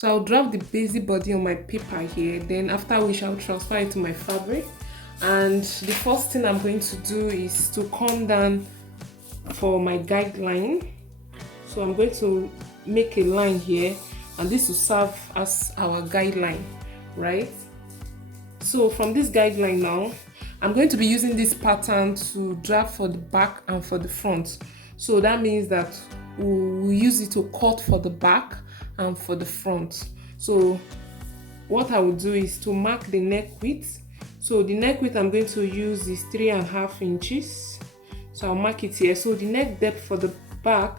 So I'll draft the basic body on my paper here, then after which I'll transfer it to my fabric. And the first thing I'm going to do is to come down for my guideline. So I'm going to make a line here, and this will serve as our guideline, right? So from this guideline now, I'm going to be using this pattern to draft for the back and for the front. So that means that we'll use it to cut for the back and for the front. So what I will do is to mark the neck width. So the neck width I'm going to use is 3.5 inches. So I'll mark it here. So the neck depth for the back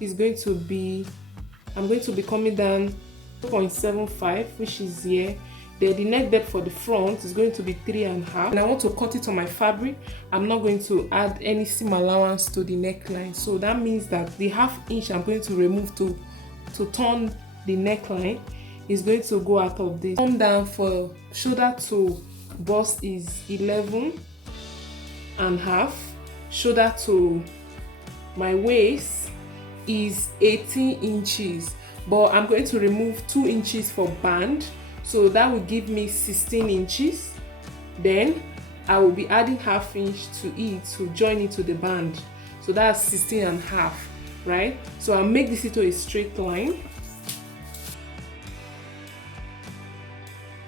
is going to be, I'm going to be coming down 2.75, which is here. Then the neck depth for the front is going to be 3.5. And I want to cut it on my fabric. I'm not going to add any seam allowance to the neckline. So that means that the 1/2 inch I'm going to remove to turn the neckline is going to go out of this. Come down for shoulder to bust is 11.5. Shoulder to my waist is 18 inches. But I'm going to remove 2 inches for band. So that will give me 16 inches. Then I will be adding 1/2 inch to it to join it to the band. So that's 16.5, right? So I'll make this into a straight line.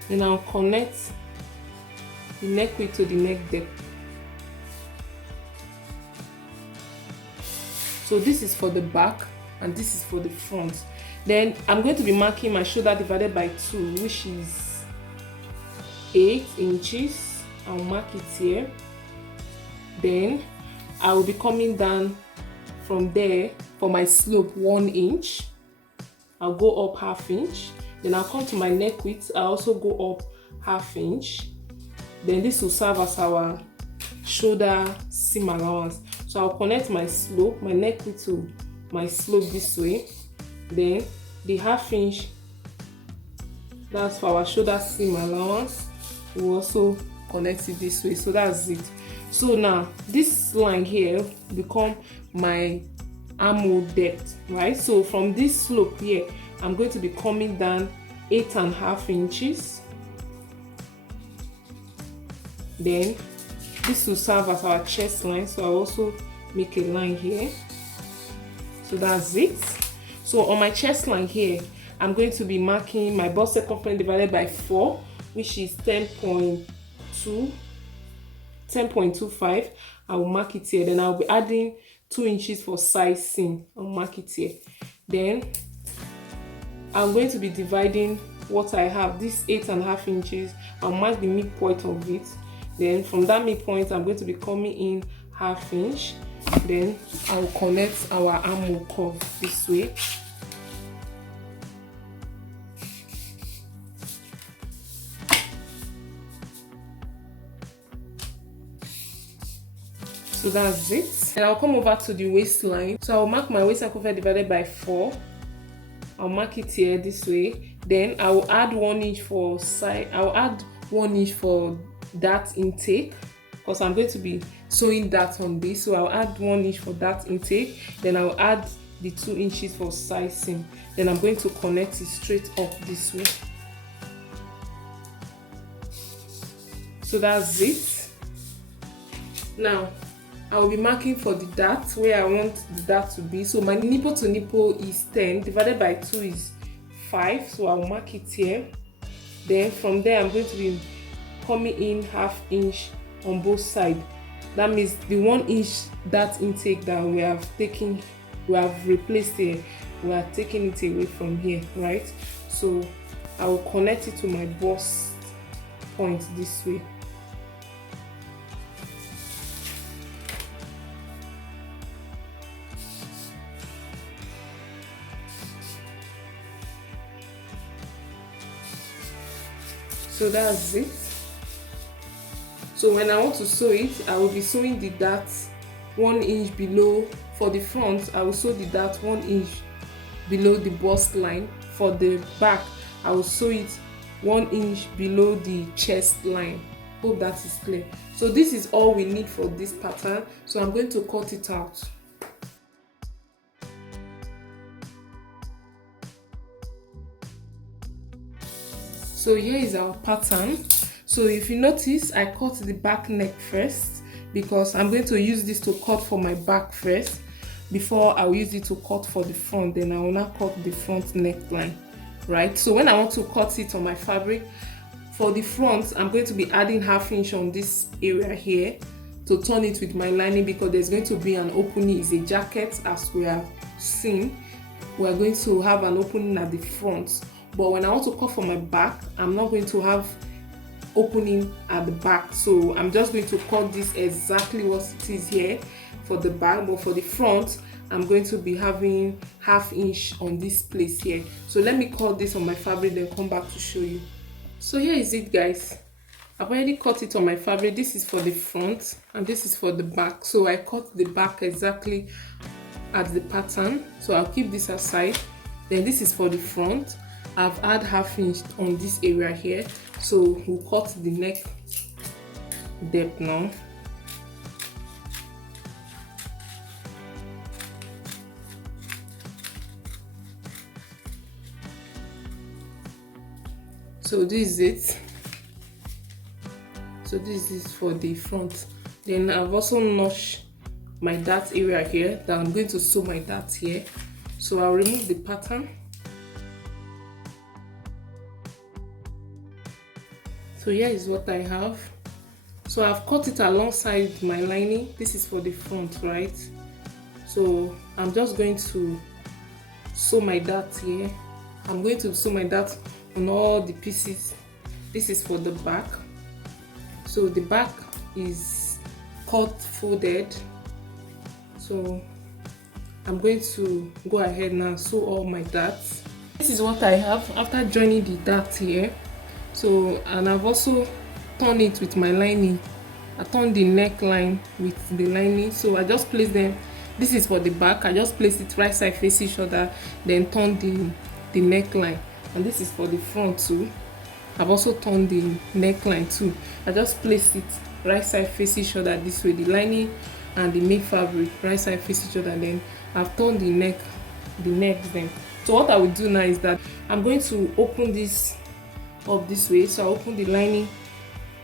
Then I'll connect the neck width to the neck depth. So this is for the back and this is for the front. Then I'm going to be marking my shoulder divided by 2, which is 8 inches. I'll mark it here. Then I will be coming down from there for my slope 1 inch. I'll go up 1/2 inch. Then I'll come to my neck width. I'll also go up 1/2 inch. Then this will serve as our shoulder seam allowance. So I'll connect my slope, my neck width to my slope this way. Then the 1/2 inch, that's for our shoulder seam allowance, we'll also connect it this way. So that's it. So now this line here become my armhole depth, right? So from this slope here, I'm going to be coming down 8.5 inches. Then this will serve as our chest line, so I'll also make a line here. So that's it. So on my chest line here, I'm going to be marking my bust circumference divided by 4, which is 10.25. I will mark it here. Then I'll be adding 2 inches for side seam. I'll mark it here. Then I'm going to be dividing what I have, this 8.5 inches. I'll mark the midpoint of it. Then from that midpoint, I'm going to be coming in 1/2 inch. Then I'll connect our armhole curve this way. So that's it. And I'll come over to the waistline. So I'll mark my waist circumference divided by 4. I'll mark it here this way. Then I will add 1 inch for side. I'll add 1 inch for that intake, because I'm going to be sewing that on this. So I'll add 1 inch for that intake. Then I'll add the 2 inches for side seam. Then I'm going to connect it straight up this way. So that's it. Now I will be marking for the dart where I want the dart to be. So my nipple to nipple is 10, divided by 2 is 5. So I'll mark it here. Then from there, I'm going to be coming in 1/2 inch on both sides. That means the 1 inch dart intake that we have taken, we have replaced here, we are taking it away from here, right? So I will connect it to my bust point this way. So that's it. So when I want to sew it, I will be sewing the dart 1 inch below. For the front, I will sew the dart 1 inch below the bust line. For the back, I will sew it 1 inch below the chest line. Hope that is clear. So this is all we need for this pattern. So I'm going to cut it out. So here is our pattern. So if you notice, I cut the back neck first because I'm going to use this to cut for my back first before I'll use it to cut for the front. Then I will now cut the front neckline, right? So when I want to cut it on my fabric for the front, I'm going to be adding ½ inch on this area here to turn it with my lining because there's going to be an opening. It's a jacket, as we have seen. We're going to have an opening at the front, but when I want to cut for my back, I'm not going to have opening at the back. So I'm just going to cut this exactly what it is here for the back, but for the front I'm going to be having ½ inch on this place here. So let me cut this on my fabric, then come back to show you. So here is it, guys. I've already cut it on my fabric. This is for the front and this is for the back. So I cut the back exactly at the pattern, so I'll keep this aside. Then this is for the front. I've add ½ inch on this area here, so we'll cut the neck depth now. So this is it. So this is for the front. Then I've also notched my dart area here that I'm going to sew my dart here. So I'll remove the pattern. So here is what I have. So I've cut it alongside my lining. This is for the front, right? So I'm just going to sew my dart here. I'm going to sew my dart on all the pieces. This is for the back. So the back is cut folded. So I'm going to go ahead now and sew all my darts. This is what I have after joining the dart here. So, and I've also turned it with my lining. I turned the neckline with the lining. So I just place them. This is for the back. I just place it right side face each other, then turn the neckline. And this is for the front too. I've also turned the neckline too. I just place it right side face each other this way. The lining and the main fabric right side face each other. Then I've turned the necks then. So what I will do now is that I'm going to open this up this way. So I open the lining.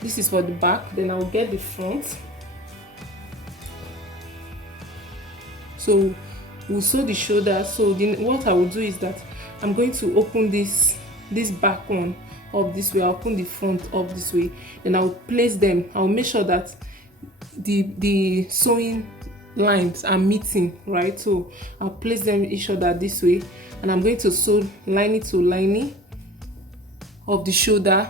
This is for the back. Then I'll get the front. So we'll sew the shoulder. So then what I will do is that I'm going to open this back one up this way. I'll open the front up this way. Then I'll place them. I'll make sure that the sewing lines are meeting, right? So I'll place them each other this way, and I'm going to sew lining to lining of the shoulder,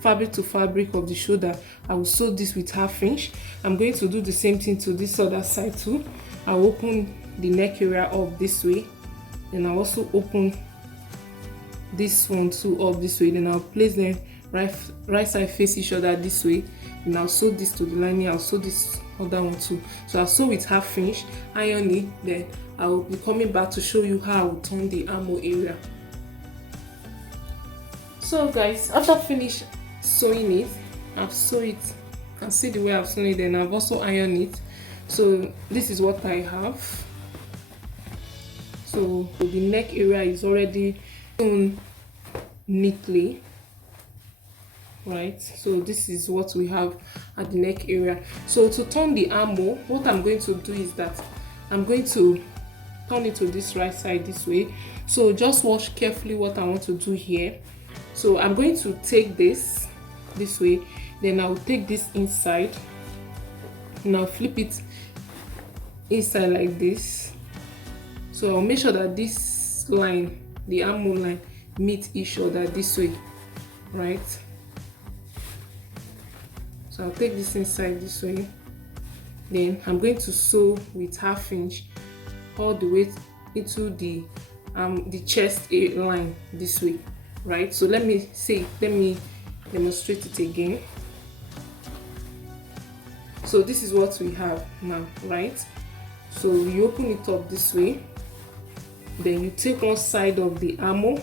fabric to fabric of the shoulder. I will sew this with ½ inch. I'm going to do the same thing to this other side too. I'll open the neck area up this way, and I'll also open this one too up this way. Then I'll place them right side face each other this way, and I'll sew this to the lining. I'll sew this other one too. So I'll sew with ½ inch, iron it, then I'll be coming back to show you how I will turn the armhole area. So guys, after finish sewing it, I've sewn it. You can see the way I've sewn it. Then I've also ironed it. So this is what I have. So the neck area is already sewn neatly, right? So this is what we have at the neck area. So to turn the armhole, what I'm going to do is that I'm going to turn it to this right side this way. So just watch carefully what I want to do here. So I'm going to take this way, then I'll take this inside, and I'll flip it inside like this. So I'll make sure that this line, the armhole line, meet each other this way, right? So I'll take this inside this way. Then I'm going to sew with ½ inch all the way into the chest line this way, right? So let me demonstrate it again. So this is what we have now, right? So you open it up this way, then you take one side of the armhole.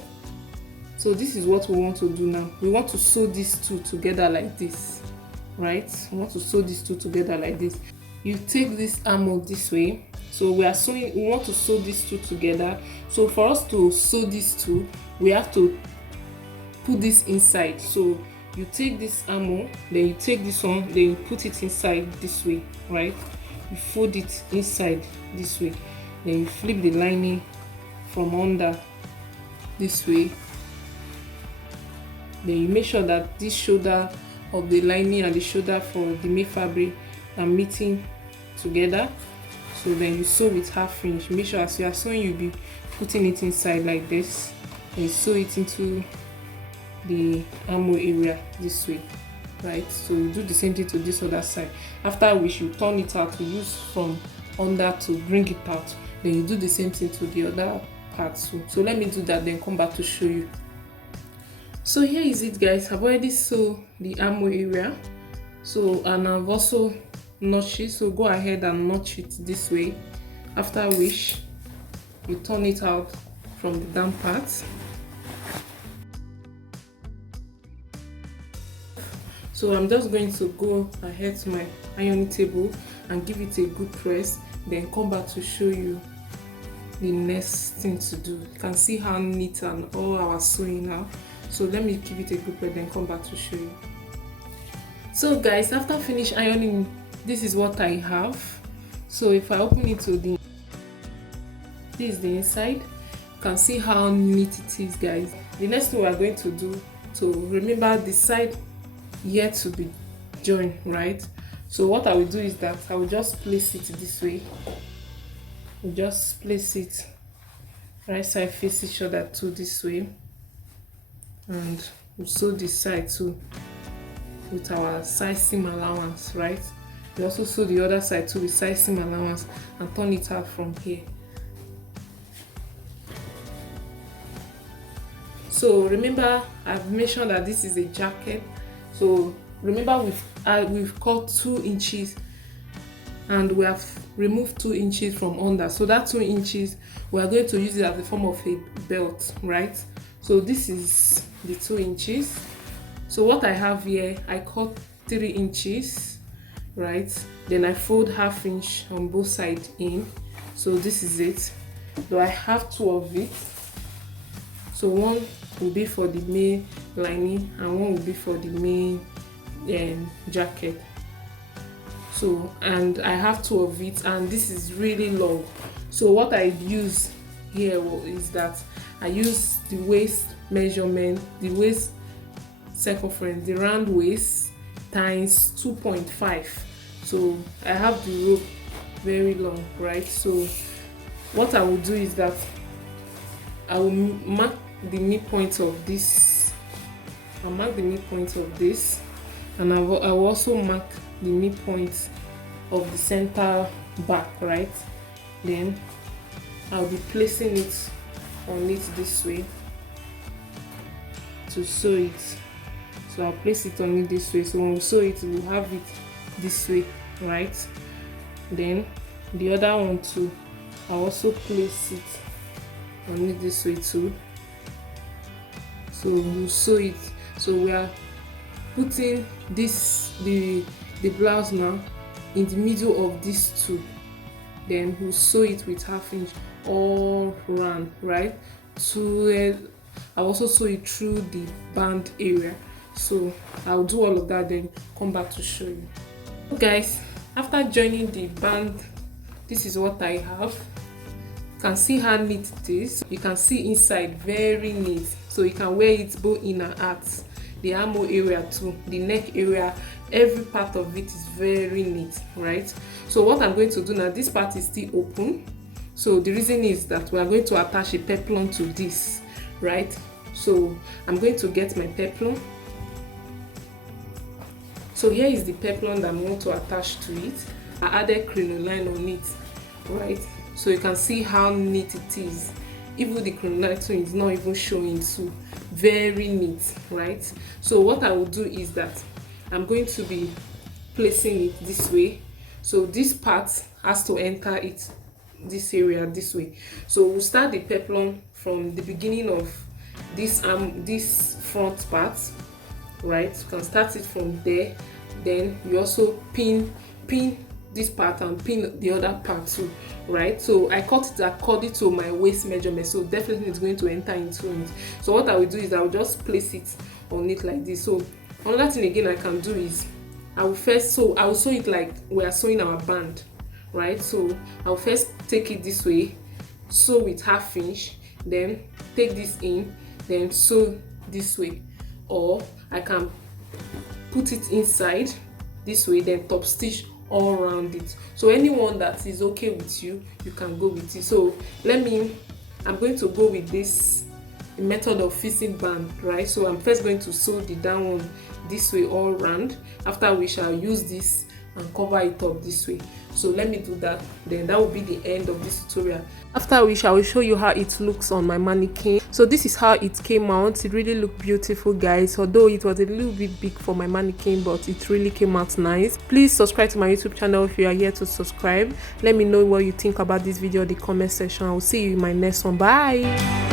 So this is what we want to do now. We want to sew these two together like this, right? We want to sew these two together like this. You take this armhole this way. So we want to sew these two together. So for us to sew these two, we have to put this inside. So you take this armhole, then you take this one, then you put it inside this way, right? You fold it inside this way, then you flip the lining from under this way. Then you make sure that this shoulder of the lining and the shoulder for the main fabric are meeting together. So then you sew with half fringe. Make sure as you are sewing, you'll be putting it inside like this, and you sew it into the armhole area this way, right? So you do the same thing to this other side, after which you turn it out to use from under to bring it out. Then you do the same thing to the other part too. So let me do that, then come back to show you. So here is it, guys. I've already sewn the armhole area, so, and I've also notched it. So go ahead and notch it this way, after which you turn it out from the down part. So I'm just going to go ahead to my ironing table and give it a good press, then come back to show you the next thing to do. You can see how neat and all our sewing now. So let me give it a good press, then come back to show you. So guys, after finish ironing, this is what I have. So if I open it to the, this is the inside. You can see how neat it is, guys. The next thing we are going to do, to remember the side here to be joined, right? So what I will do is that I will just place it this way. We'll just place it right side face each other too this way, and we'll sew this side too with our side seam allowance, right? We also sew the other side too with side seam allowance and turn it out from here. So remember, I've mentioned that this is a jacket. So remember, we've cut 2 inches and we have removed 2 inches from under. So that 2 inches, we are going to use it as a form of a belt, right? So this is the 2 inches. So what I have here, I cut 3 inches, right? Then I fold half inch on both sides in. So this is it. So I have 2 of it. So one will be for the main lining and one will be for the main jacket. So, and I have 2 of it, and this is really long. So what I use here is that I use the waist measurement, the waist circumference, the round waist times 2.5. So I have the rope very long, right? So what I will do is that I will mark the midpoint of this. I'll mark the midpoint of this, and I will also mark the midpoint of the center back, right? Then I'll be placing it on it this way to sew it. So I'll place it on it this way. So when we sew it, we'll have it this way, right? Then the other one too, I'll also place it on it this way too. So we'll sew it. So we are putting this, the blouse now, in the middle of these 2. Then we'll sew it with half inch all round, right? So I'll also sew it through the band area. So I'll do all of that, then come back to show you. So guys, after joining the band, this is what I have. You can see how neat it is. You can see inside, very neat. So you can wear it both in and out. The armhole area too, the neck area, every part of it is very neat, right? So what I'm going to do now, this part is still open. So the reason is that we are going to attach a peplum to this, right? So I'm going to get my peplum. So here is the peplum that I'm going to attach to it. I added crinoline on it, right? So you can see how neat it is. Even the crinoline too is not even showing, too. Very neat, right? So what I will do is that I'm going to be placing it this way. So this part has to enter it, this area this way. So we'll start the peplum from the beginning of this front part, right? You can start it from there. Then you also pin this part and pin the other part too, right? So I cut it according to my waist measurement, so definitely it's going to enter into it. So what I will do is I will just place it on it like this. So another thing again I can do is I will sew it like we are sewing our band, right? So I'll first take it this way, sew with half inch, then take this in, then sew this way, or I can put it inside this way, then top stitch all around it. So anyone that is okay with you, you can go with it. So I'm going to go with this method of fixing band, right? So I'm first going to sew the down one this way all round, after we shall use this and cover it up this way. So let me do that, then that will be the end of this tutorial. After which I will show you how it looks on my mannequin. So this is how it came out. It really looked beautiful, guys, although it was a little bit big for my mannequin, but it really came out nice. Please subscribe to my YouTube channel if you are here to subscribe. Let me know what you think about this video in the comment section. I will see you in my next one. Bye.